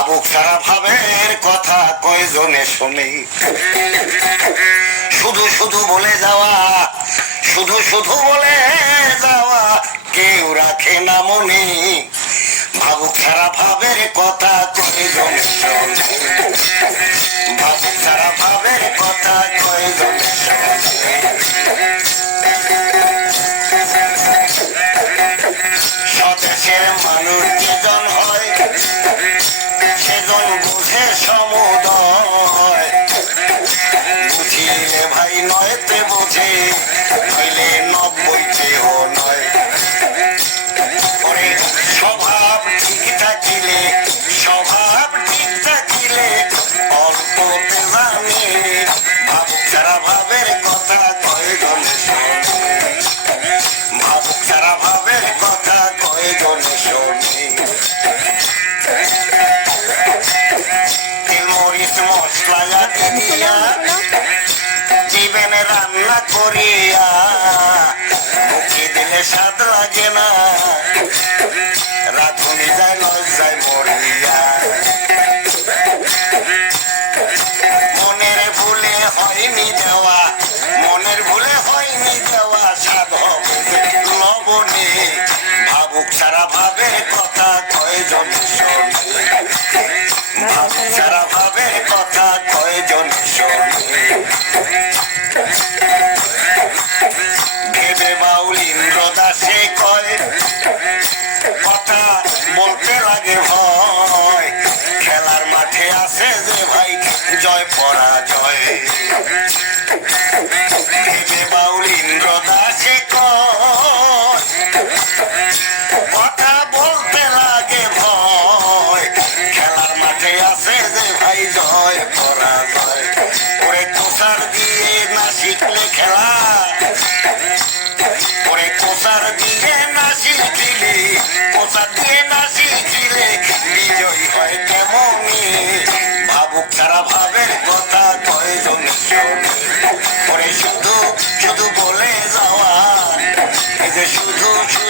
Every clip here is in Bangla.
ভাবুক সারা ভাবের কথা কয়জনে শুনি? শুধু শুধু বলে যাওয়া, শুধু শুধু বলে যাওয়া কেউ রাখে না মনে। ভাবুক সারা ভাবের কথা কয়জনে শোনে? ভাবুক সারা জীবন রান্না করিয়া মুখে দিলে স্বাদ লাগে না ভাবুক সারা ভাবের কথা কয়জন ভাবুক সারা ভাবের কথা কয়জন ভেবে বাউল ইন্দ্র দাসে কয় কথা বলতে লাগে ভয় খেলার মাঠে আছে যে ভাই জয় পরাজয় ভেবে বাউল আছে যে ভাই জয় পরাজয় ওরে তুষার দিয়ে না শিখলে খেলা ওরে কোষার দিয়ে না শিখিলে কোষার দিয়ে না শিখিলে বিজয় হয় কেমনি ভাবুক সারা ভাবের কথা কয়জন ওরে শুধু শুধু বলে যাওয়া এই যে শুধু শুধু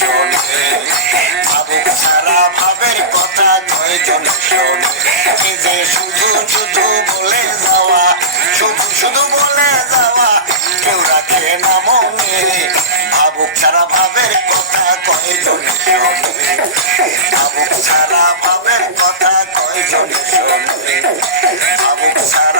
শোনে। ভাবুক সারা ভাবের কথা কয়জন শোনে। এই যে শুধু শুধু বলে যাওয়া, শুধু শুধু বলে যাওয়া, কেউ রাখে না মনে। ভাবুক সারা ভাবের কথা কয়জন শোনে। ভাবুক সারা ভাবের কথা কয়জন শোনে। ভাবুক সারা